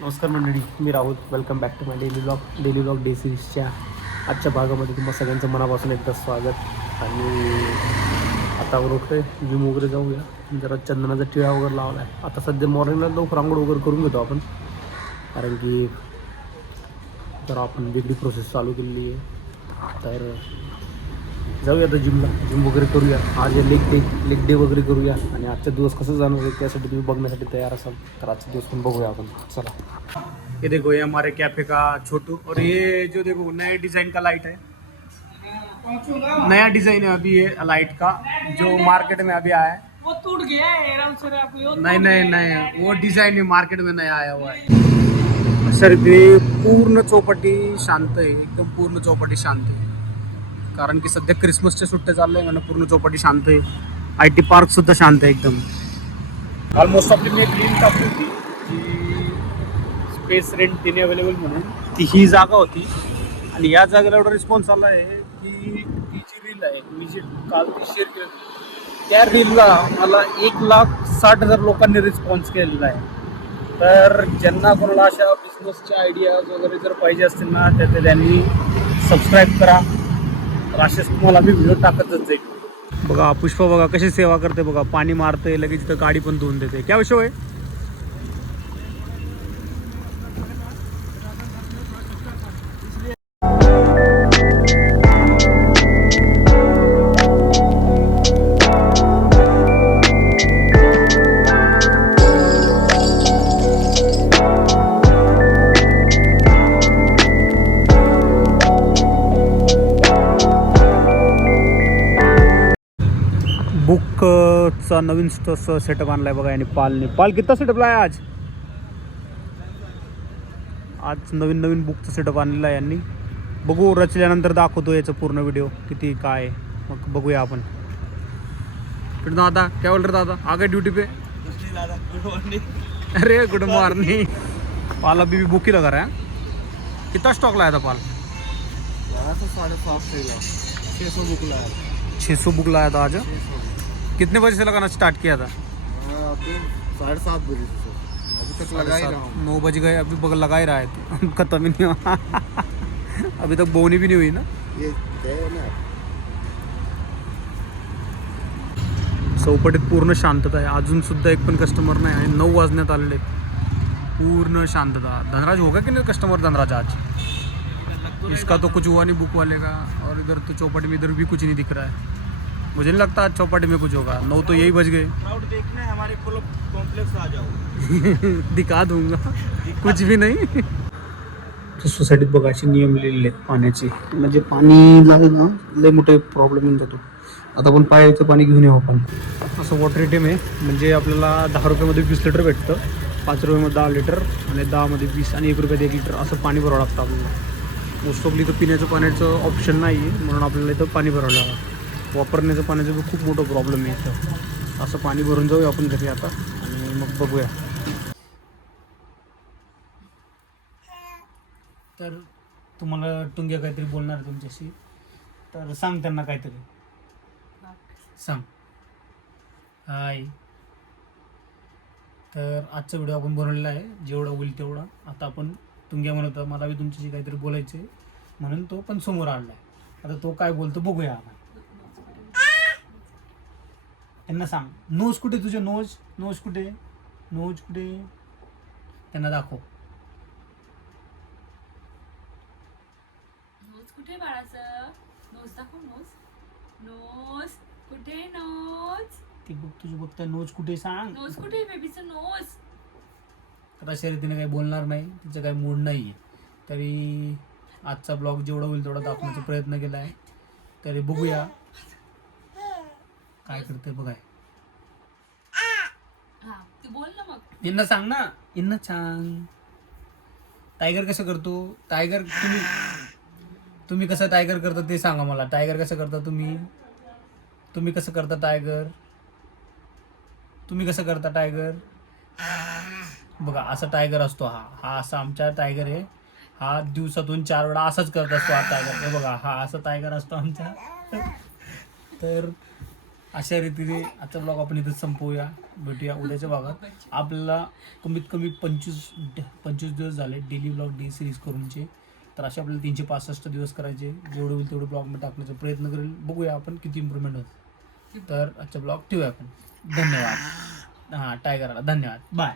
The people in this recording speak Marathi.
नमस्कार मंडळी, मी Rahul. Welcome back to my daily blog day सिरीजच्या आजच्या भागामध्ये तुम्हा सगळ्यांचं मनापासून एकदा स्वागत. आणि आता उठतोय, जिम वगैरे जाऊया. जरा चंदनाचा टिळा वगैरे लावला आहे. आता सध्या मॉर्निंगला लवकर आंघोळ वगैरे करून घेतो आपण, कारण की जरा आपण वेगळी प्रोसेस चालू केलेली आहे. तर जाऊया आता जिम वगैरे करूया. आज लेग डे वगैरे करूया. आणि आजचा दिवस कसं जाणार आहे त्यासाठी तुम्ही बघण्यासाठी तयार असाल तर आजचा दिवस पण बघूया आपण. चला. ये देखो, ये हमारे कैफे का छोटू, और ये जो देखो नए डिज़ाइन का लाइट है, नया डिज़ाइन है अभी ये लाइट का, जो मार्केट में अभी आया है. वो टूट गया है राम सर आप नहीं नहीं नहीं, वो डिज़ाइन मार्केट में नया आया हुआ है. सर ते पूर्ण चौपाटी शांत आहे, एकदम पूर्ण चौपाटी शांत आहे. कारण की सध्या क्रिसमसच्या सुट्ट्या चालल्या आहे म्हणून पूर्ण चौपाटी शांत आहे. IT पार्क सुद्धा शांत आहे एकदम. ऑलमोस्ट आपली मी एक रील टाकली होती की स्पेस रेंट तिने अवेलेबल म्हणून, ती ही जागा होती. आणि या जागेला एवढा रिस्पॉन्स आला आहे की ती जी रील आहे मी जी काल ती शेअर केली होती, त्या रीलला मला 1,60,000 लोकांनी रिस्पॉन्स केलेला आहे. तर ज्यांना कोणाला अशा बिझनेसच्या आयडियाज वगैरे जर पाहिजे असतील ना, तर त्यांनी सबस्क्राईब करा. असेच तुम्हाला मी व्हिडिओ टाकतच जाईल. बघा पुष्पा, बघा कशी सेवा करते, बघा पाणी मारते, लगेच इथं गाडी पण धुवून देते. क्या विषय आहे? बुकचा नवीन सेटअप आणलाय बघा. आणि पाल कितना सेटअप लाया आज नवीन बुकचा सेटअप आणलेला आहे यांनी. बघू, रचल्यानंतर दाखवतो याचा पूर्ण व्हिडिओ किती काय, मग बघूया आपण. फिर दादा क्या बोल रहे दादा, आ गए ड्यूटी पे? अरे गुड मॉर्निंग. पाल अभी भी बुक ही लगा रहा है. कितना स्टॉक लाया था पाल? 600 बुक लाया 600 बुक लाया था आज. कितने बजे से लगाना स्टार्ट किया था? 7:30 बजे से अभी तक लगा ही रहा हूँ. 9 बज गए, अभी बगल लगा ही रहा है तो खत्म ही नहीं हुआ. अभी तक बोनी भी नहीं हुई ना. ये है ना. चौपाटीत पूर्ण शांतता आहे. अजून सुद्धा एक पण कस्टमर नाही आहे. 9 वाजण्यात आलेले आहेत. पूर्ण शांतता. धनराज होगा कि नहीं कस्टमर धनराज आज? इसका तो कुछ हुआ नहीं बुक वाले का. और इधर तो चौपाटी में इधर भी कुछ नहीं दिख रहा है. मुझे नहीं लगता आज चौपाटी में कुछ होगा. 9 तो यही बज गए. क्राउड देखना है हमारे फुल कॉम्प्लेक्स आ जाओ. दिखा दूंगा कुछ भी नाही. सोसायटीत बघा असे नियम लिहिलेले आहेत पाण्याचे. म्हणजे पाणी झालं ना लय मोठे प्रॉब्लेम येऊन जातो. आता आपण पाण्याचं पाणी घेऊन येऊ आपण. असं वॉटर एटीएम आहे. म्हणजे आपल्याला 10 रुपयामध्ये 20 लिटर भेटतं, 5 रुपयामध्ये 10 लिटर, आणि 10मध्ये 20, आणि 1 रुपयात 1 लिटर असं पाणी भरावं लागतं आपल्याला. मोस्ट ऑफली इथं पिण्याचं पाण्याचं ऑप्शन नाही आहे, म्हणून आपल्याला इथं पाणी भरावं लागतं. वापरण्याचं पाण्याचं खूप मोठं प्रॉब्लेम आहे इथं. असं पाणी भरून जाऊया आपण घरी आता, आणि मग बघूया. तर तुम्हाला टुंग्या काहीतरी बोलणार आहे तुमच्याशी, तर सांग त्यांना काहीतरी. सांग हाय. तर आजचा व्हिडिओ आपण बनवलेला आहे, जेवढा होईल तेवढा. आता आपण टुंग्या म्हणत होता, मला बी तुमच्याशी काहीतरी बोलायचं आहे म्हणून तो पण समोर आला आहे. आता तो काय बोलतो बघूया आपण. त्यांना सांग, नोज कुठे तुझे? नोज कुठे? नोज कुठे? त्यांना दाखव. नोज कुठे बाळाचं? नोज दाखव. नोज कुठे? नोज ती बघ, तुझी बघता नोज कुठे सांग. नोज कुठे बेबीचं नोज? आता शर्यतीने काही बोलणार नाही, तिचं काही मूड नाही आहे. तरी आजचा ब्लॉग जेवढा होईल तेवढा दाखवण्याचा प्रयत्न केला आहे. तरी बघूया काय करते बघाय. हा तू बोल ना मग. यांना सांग ना, यांना सांग. टायगर कसं करतो? टायगर तुम्ही कसं टायगर करता ते सांगा मला. टायगर कसं करता तुम्ही कसं करता टायगर? तुम्ही कसं करता टायगर? बघा असं टायगर असतो. हा असा आमचा टायगर आहे. हा दिवसातून 4 वेळा असंच करत असतो हा टायगर. हे बघा, हा असा टायगर असतो आमचा. तर अशा रीतीने आजचा ब्लॉग आपण इथं संपवूया. भेटूया उद्याच्या भागात. आपल्याला कमीत कमी 25 दिवस झाले डेली ब्लॉग डी सिरीज करूनचे. तर असे आपल्याला 365 दिवस करायचे. जेवढे होईल तेवढे ब्लॉग मी टाकण्याचा प्रयत्न करेल. बघूया आपण किती इम्प्रूव्हमेंट होतं. तर आजचा ब्लॉग ठेवूया आपण. धन्यवाद. हां टायगरला धन्यवाद. बाय.